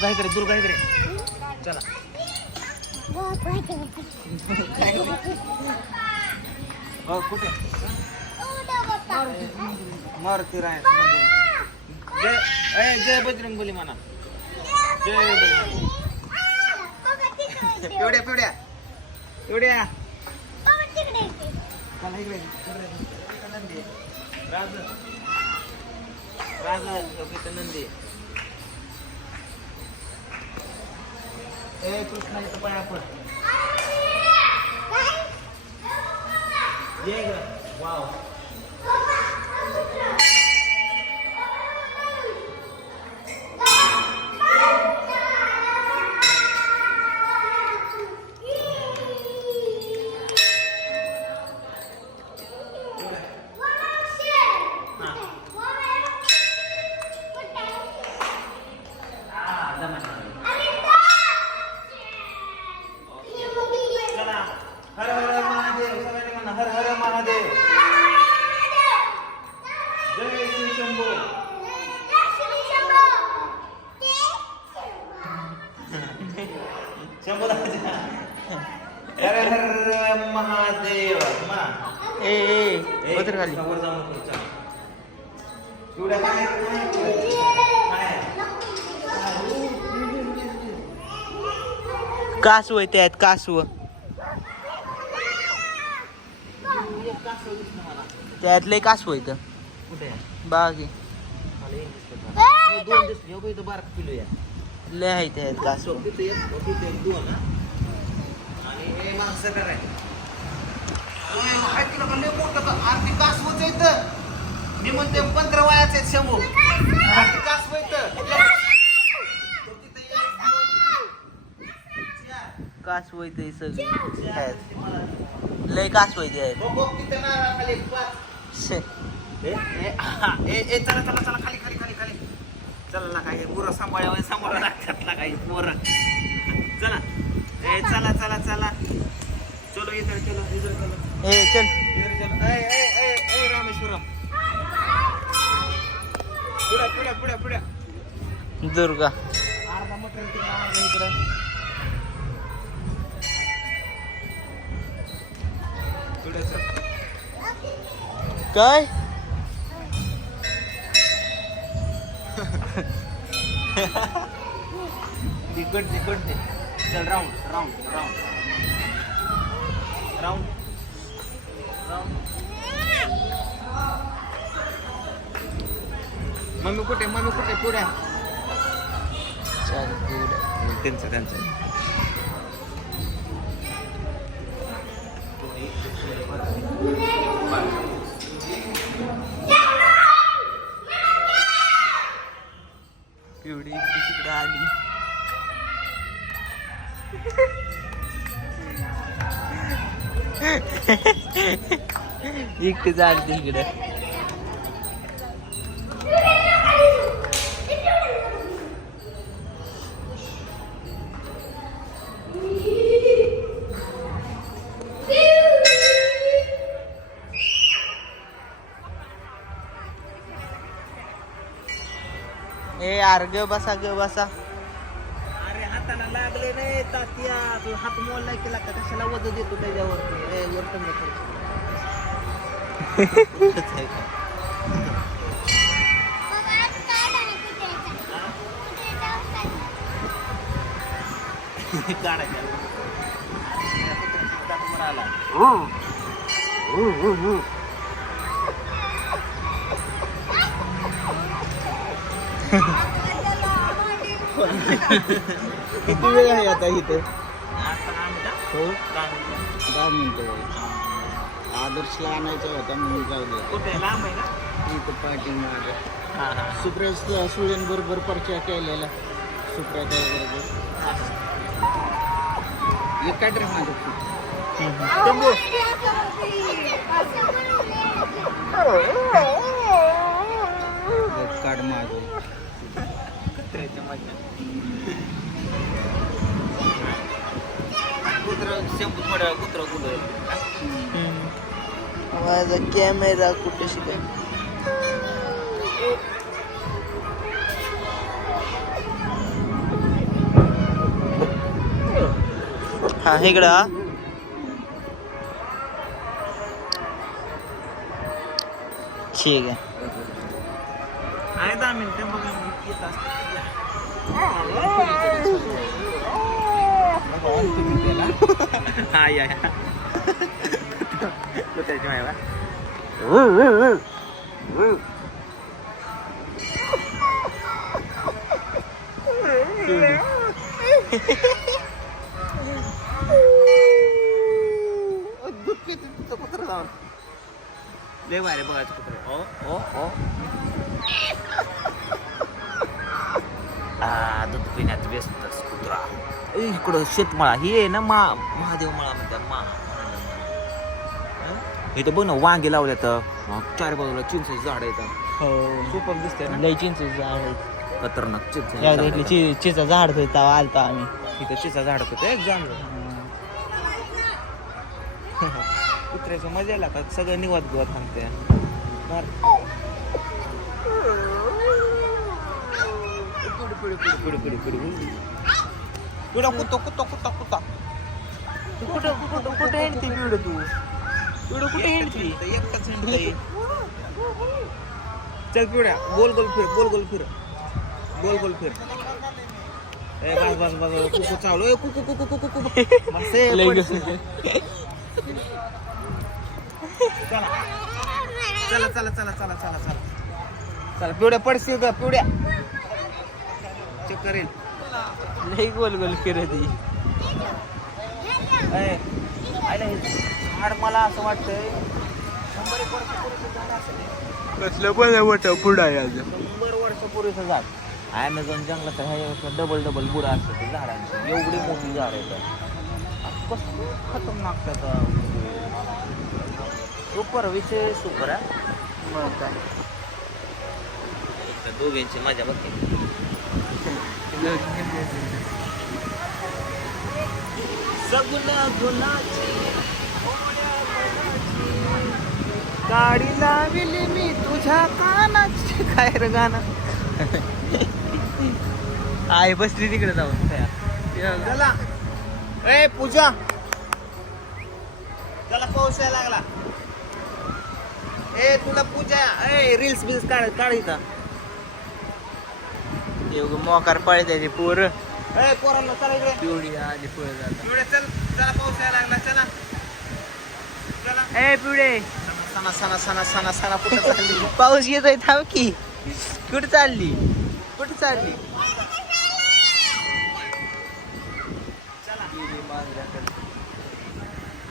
दुर्गा इकडे दुर्गा इकडे चला. हो कुठे? मारुती राय जय ए, जय बजरंग बोली म्हणा. जय बजरंग पिवड्या पिवड्या पिवड्या चला इकडे. इकडे. नंदी आहे. राज राज नंदी. आहे. ए कृष्णा इथं पाया पड ये ग. वाव. शंभू शंभू राजा हर हर महादेव मा. ए ए खाली. समोर काय? कासव आहे त्यात कासव. त्यातले कासव आहे कुठे? बाग? हो, दोन दिसले हो, इथं बारक पिलू या लय आहे त्यात कासव तिथे एक तिथे एक दोन. आणि हे माणसं काय ओय, हाय तिला का लय मोठं का? आरती कासवच आहे इथं. मी म्हणते पंधरा वयाचे आहेत शंभू कासव इथं. तो. कासव आहे ते सगळे ते लय कासव आहे त्यात ए, ए, ए, ए, चला चला चला खाली खाली खाली खाली. चला ना काही पोरं सांभाळ्या सांभाळा लागतात ना काही पोरं. चला. ए चला चला चला. चलो इधर चलो इधर चलो. ए चल. इधर चलो. ए ए ए ए रामेश्वरम. पुढे पुढे पुढे पुढे. दुर्गा. अर्धा तिकडे इकडे काय? तिकट तिकट ते. चल round round round round round mummy कुठे मम्मी कुठे पुढे. चल तिकडे. त्यांचं त्यांचं. इकडे चालते इकडे. ए यार ग बसा ग बसा. हाताला लागले रे तात्या तू हात केला का कशाला वज देतो त्याच्यावर ए, वर पण नको. किती वेळ आहे आता इथं? हो? दहा मिनिटं. मिनिटं आदर्शला आणायचं होता म्हणून जाऊ दे. इथं हा हा. सुप्रिया सुळेंबरोबर परिचय केलेला. सुप्रिया बरोबर एक काय ड्रेस शंभू माझा कॅमेरा कुठे शिकाय? हा इकडं ठीक आहे. आहे दहा मिनटं हा या. या कुत्र्याची माय बा दूध पिते तिथं कुत्रं जाऊन लय भारी बघायचं कुत्रं ओ ओ ओ आ दूध पिण्यात व्यस्त कुत्रा ए, इकडं शेतमाळा ही आहे ना मा महादेव मळा म्हणतात मा हं? इथं बघ ना वांगे लावले तर चार बाजूला चिंचेचं झाड येतं हो सुपर दिसतंय ना लय चिंच झाड आहे. खतरनाक चिंच इथली चि चिचा झाड होतं तेव्हा आलतो आम्ही इथं चिंचा झाड होतं एक जाणलं कुत्र्याचं मजा आता सगळं निवत गवत थांबते पिढा कुत्ता कुत्ता कुत्ता कुत्ता तू कुठं कुठं कुठं तू पिवडं कुठे हिंडती एकटाच हिंडतंय. चल पिवड्या गोल गोल फिर गोल गोल फिर. गोल गोल फिर. ए बस बस बस कुकू चालू ए कुकू कुकू कुकू कुकू. पडशील. ग- चला. चला चला चला चला चला चला. पिवड्या पडशील ग पिवड्या. चेक करेल लय गोल गोल फिरती. आयला हे. झाड मला असं वाटतंय. शंभर एक वर्षापूर्वीचं झाड असेल. कसलं पण मोठं पुढं आहे आज शंभर वर्षापूर्वीचं झाड. ॲमेझॉन जंगलात ह्या डबल डबल बुडा असतं ते झाडांची. एवढी मोठी झाड आहेत कसं खतरनाक त्याचा सुपर विषय सुपर आहे मग काय? दोघींची मजा बघ सगुण गुणाची गाडी लाविली मी तुझ्या कानाची. काय रे गाणं? आई बसली तिकडे जाऊन. चला. ए पूजा. त्याला पाऊस यायला लागला. ए तुला पूजा. ए रील्स बिल्स काढ काढ इथं. मोकार पाळी त्याची पोर. ए पोरांना चला इकडे. पिवडी आली पुढे जात. इकडे चल चला पाऊस यायला लागला चला. चला. ए पिवडे सणा सणा सणा सणा सणा कुठं चालली? पाऊस येतोय थांब की. कुठे चालली? कुठे चालली?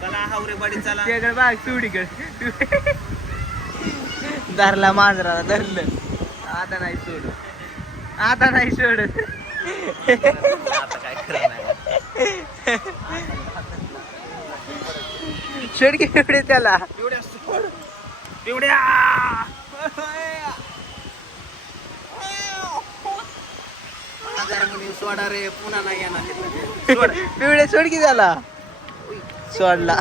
चला हावरे बाडी चला. बाग धरला मांजराला धरलं. आता नाही सोड. आता नाही सोड. आता काय खरं नाही. शेडकी पिवडे त्याला. पिवड्या! सोडा रे पुन्हा नाही येणार तिथं. सोड. की त्याला. सोडला.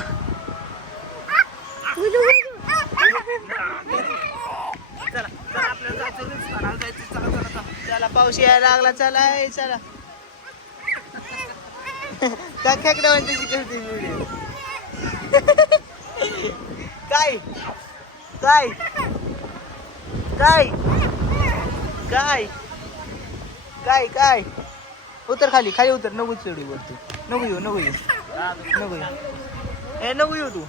चला पाऊस यायला लागला चला चला. का खेकडा म्हणते करते पिवडे काय? काय? काय? काय? काय काय? उतर खाली खाली उतर. नको चढू वरती नको येऊ नको येऊ. नको येऊ. ए नको येऊ तू.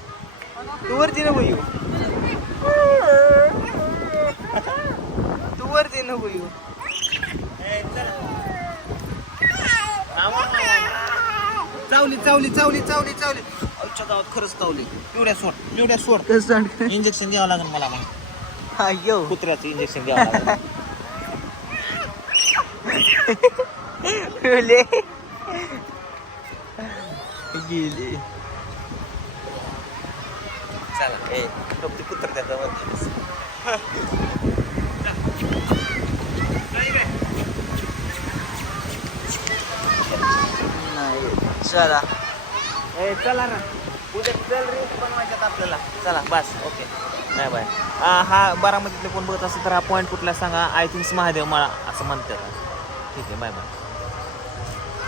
तू वरती नको येऊ. तू वरती नको येऊ. चावली चावली चावली चावली चावली गावात खरंच चावली पिवड्या सोड पिवड्या सोड. इंजेक्शन घ्यावं लागेल मला मग. येऊ कुत्र्याचं इंजेक्शन घ्यावं लागेल. गेले गेले. चला ए टोपी कुत्र त्याचा नाही चला. ए चला ना उद्या रील्स बनवायच्यात आपल्याला. चला बस ओके बाय बाय. हा बारामतीतले कोण बघत असेल तर हा पॉईंट कुठला सांगा? आय थिंक्स महादेव मला असं म्हणतात. ठीक आहे बाय बाय.